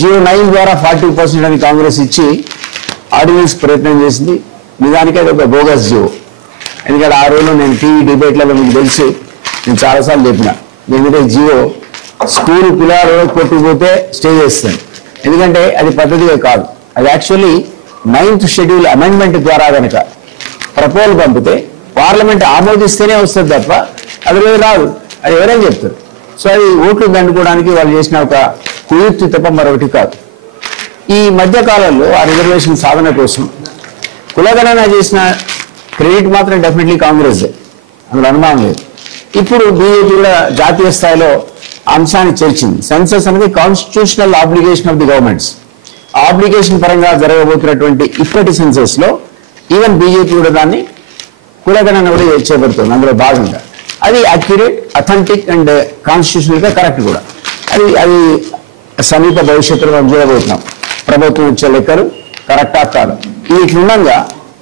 జియో 9 ద్వారా 40% అని కాంగ్రెస్ ఇచ్చి ఆర్డినెన్స్ ప్రయత్నం చేసింది. నిజానికి అది ఒక బోగస్ జియో. ఎందుకంటే ఆ రోజుల్లో నేను టీవీ డిబేట్లలో మీకు తెలుసు, నేను చాలాసార్లు చెప్పిన, ఎందుకంటే జియో స్కూల్ పిల్లలు కొట్టుకుపోతే స్టే చేస్తాను. ఎందుకంటే అది పద్ధతిగా కాదు. అది యాక్చువల్లీ 9th షెడ్యూల్ అమెండ్మెంట్ ద్వారా కనుక ప్రపోజల్ పంపితే పార్లమెంట్ ఆమోదిస్తేనే వస్తుంది తప్ప అది రాదు. అది ఎవరైనా చెప్తారు. సో అది ఓట్లు దండుకోవడానికి వాళ్ళు చేసిన ఒక కుయుక్తి తప్ప మరొకటి కాదు. ఈ మధ్యకాలంలో ఆ రిజర్వేషన్ సాధన కోసం కులగణన చేసిన క్రెడిట్ మాత్రం డెఫినెట్లీ కాంగ్రెస్, అందులో అనుమానం లేదు. ఇప్పుడు బీజేపీ కూడా జాతీయ స్థాయిలో అంశాన్ని చేర్చింది. సెన్సస్ అనేది constitutional obligation of the governments. Obligation పరంగా జరగబోతున్నటువంటి ఇప్పటి సెన్సస్ లో ఈవెన్ బీజేపీ కూడా దాన్ని కులగణన కూడా చేపడుతుంది. అందులో భాగంగా అది అక్యురేట్, అథెంటిక్ అండ్ కాన్స్టిట్యూషనల్ గా కరెక్ట్ కూడా. అది సమీప భవిష్యత్తులో మనం చూడబోతున్నాం. ప్రభుత్వం ఇచ్చే లెక్కలు కరెక్టా కాదు. ఇట్లుండగా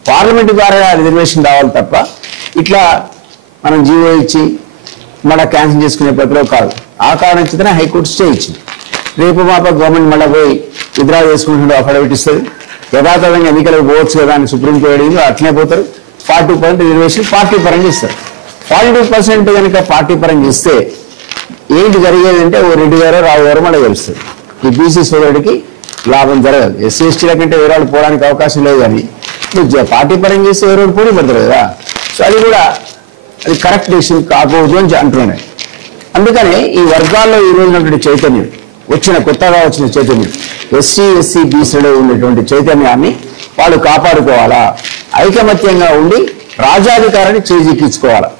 పార్లమెంటు ద్వారా రిజర్వేషన్ రావాలి తప్ప ఇట్లా మనం జీవో ఇచ్చి మళ్ళీ క్యాన్సిల్ చేసుకునే పద్ధతిలో కాదు. ఆ కారణం చేతనే హైకోర్టు స్టే ఇచ్చింది. రేపు మాప గవర్నమెంట్ మళ్ళీ పోయి విత్డ్రా చేసుకుంటుంటే అఫిడవిట్ ఇస్తుంది. యథాతథంగా ఎన్నికలకు పోవచ్చు కదా అని సుప్రీంకోర్టు అడిగింది, అట్లనే పోతారు. 40% రిజర్వేషన్ పార్టీ పరంగా ఇస్తారు. 42% కనుక పార్టీ పరంగా ఇస్తే ఏంటి జరిగేది అంటే ఓ రెడ్డి గారో రావు గారో మళ్ళీ గెలుస్తుంది. ఈ బీసీ సోదరుడికి లాభం జరగదు. ఎస్సీ ఎస్టీల కంటే వేరే వాళ్ళు పోవడానికి అవకాశం లేదు. కానీ పార్టీ పరంగా చేస్తే వేరే వాళ్ళు పోటీ పడతారు కదా. సో అది కూడా అది కరెక్ట్ డెసిషన్ కాకూడదు అని అంటున్నాను. అందుకనే ఈ వర్గాల్లో ఈ రోజు ఉన్నటువంటి చైతన్యం, కొత్తగా వచ్చిన చైతన్యం, ఎస్సీ బీసీలో ఉన్నటువంటి చైతన్యాన్ని వాళ్ళు కాపాడుకోవాలా, ఐకమత్యంగా ఉండి రాజాధికారాన్ని చేజిక్కించుకోవాలా.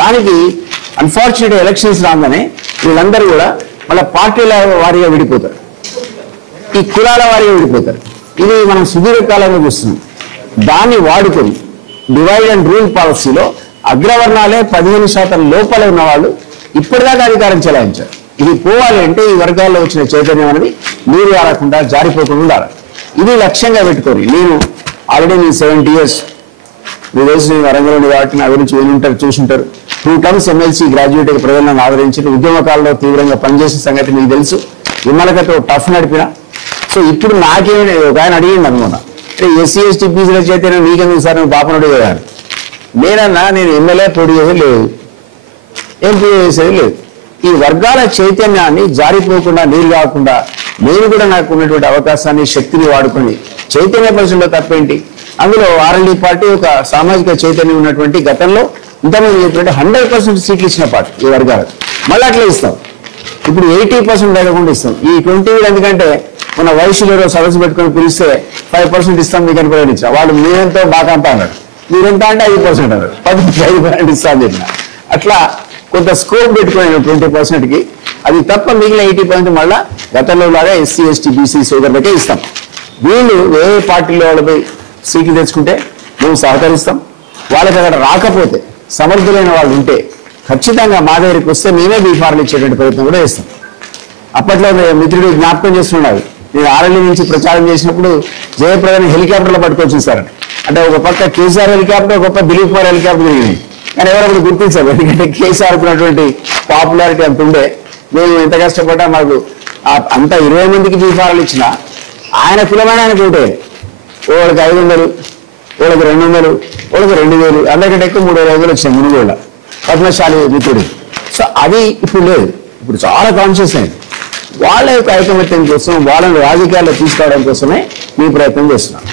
దానికి అన్ఫార్చునేట్ ఎలక్షన్స్ రాగానే వీళ్ళందరూ కూడా మళ్ళీ పార్టీల వారీగా విడిపోతారు, ఈ కులాల వారీగా విడిపోతారు. ఇది మనం సుదీర్ఘకాలంగా చూస్తున్నాం. దాన్ని వాడుకొని డివైడ్ అండ్ రూల్ పాలసీలో అగ్రవర్ణాలే 15% లోపల ఉన్న వాళ్ళు ఇప్పటిదాకా అధికారం చెలాయించారు. ఇది పోవాలి అంటే ఈ వర్గాల్లో వచ్చిన చైతన్యం అనేది నీరు ఆడకుండా జారిపోకుండా ఉండాలి. ఇది లక్ష్యంగా పెట్టుకోరు. నేను ఆల్రెడీ నేను 70 years మీ తెలుసు, నేను వరంగల్ కాబట్టి నా గురించి వినుంటారు, చూసుంటారు. 2 terms ఎమ్మెల్సీ గ్రాడ్యుయేట్గా ప్రజలను ఆదరించిన ఉద్యమకాలంలో తీవ్రంగా పనిచేసిన సంగతి మీకు తెలుసు. విమలకతో టఫ్ నడిపిన. సో ఇప్పుడు నాకేమి ఒక ఆయన అడిగింది అనుకున్న, ఎస్సీ ఎస్టీ బీసీల చైతన్యం నీకెందుకు సార్, నువ్వు బాపనుడు కదా. నేనన్నా నేను ఎమ్మెల్యే పోటీ చేసేది లేదు, ఎంపీ చేసేది లేదు. ఈ వర్గాల చైతన్యాన్ని జారిపోకుండా నీరు కాకుండా నేను కూడా నాకు ఉన్నటువంటి అవకాశాన్ని శక్తిని వాడుకొని చైతన్యపరచడంలో తప్పేంటి. అందులో ఆర్ఎల్డీ పార్టీ ఒక సామాజిక చైతన్యం ఉన్నటువంటి గతంలో ఇంతమంది చెప్పినట్టు 100% సీట్లు ఇచ్చిన పార్టీ ఈ వర్గాలకు. మళ్ళీ అట్లా ఇస్తాం. ఇప్పుడు 80% లేకుండా ఇస్తాం. ఈ 20 ఎందుకంటే మన వయసులో సదస్సు పెట్టుకొని పిలిస్తే 5% ఇస్తాం మీకు అని ప్రకటించాం. వాళ్ళు మీరెంతో బాగా అంతా అన్నాడు, మీరెంత అంటే 5% అన్నారు, 15% ఇస్తాను చెప్పిన. అట్లా కొంత స్కోప్ పెట్టుకుని 20%కి, అది తప్ప మిగిలిన 80% మళ్ళా గతంలో లాగా ఎస్సీ ఎస్టీ బీసీ సోదరులకే ఇస్తాం. వీళ్ళు వేరే పార్టీలో వాళ్ళపై సీట్లు తెచ్చుకుంటే మేము సహకరిస్తాం. వాళ్ళకి అక్కడ రాకపోతే సమర్థులైన వాళ్ళు ఉంటే ఖచ్చితంగా మా దగ్గరికి వస్తే మేమే బీఫార్లు ఇచ్చేటువంటి ప్రయత్నం కూడా చేస్తాం. అప్పట్లో మిత్రుడు జ్ఞాపకం చేస్తున్నాడు, నేను ఆర్ఎల్ఈ నుంచి ప్రచారం చేసినప్పుడు జయప్రదని హెలికాప్టర్లో పట్టుకొచ్చింది సార్. అంటే ఒక పక్క కేసీఆర్ హెలికాప్టర్, ఒక పక్క దిలీప్ కుమార్ హెలికాప్టర్ తిరిగింది. కానీ ఎవరప్పుడు గుర్తించారు, ఎందుకంటే కేసీఆర్ ఉన్నటువంటి పాపులారిటీ అంత ఉండే. మేము ఎంత కష్టపడ్డా మాకు అంత 20 మందికి బీఫార్లు ఇచ్చినా ఆయన కులమైన ఆయన ఉంటే ఓళ్ళకి 500, ఓళ్ళకి 200, ఓళ్ళకి 2000, అందరికంటే ఎక్కువ 3000 వచ్చినాయి మునుగోళ్ళ పద్మశాలి మిత్రుడు. సో అది ఇప్పుడు లేదు. ఇప్పుడు చాలా కాన్షియస్ అయింది. వాళ్ళ యొక్క ఐకమత్యం కోసం, వాళ్ళని రాజకీయాల్లో తీసుకురావడం కోసమే మీ ప్రయత్నం చేస్తున్నాం.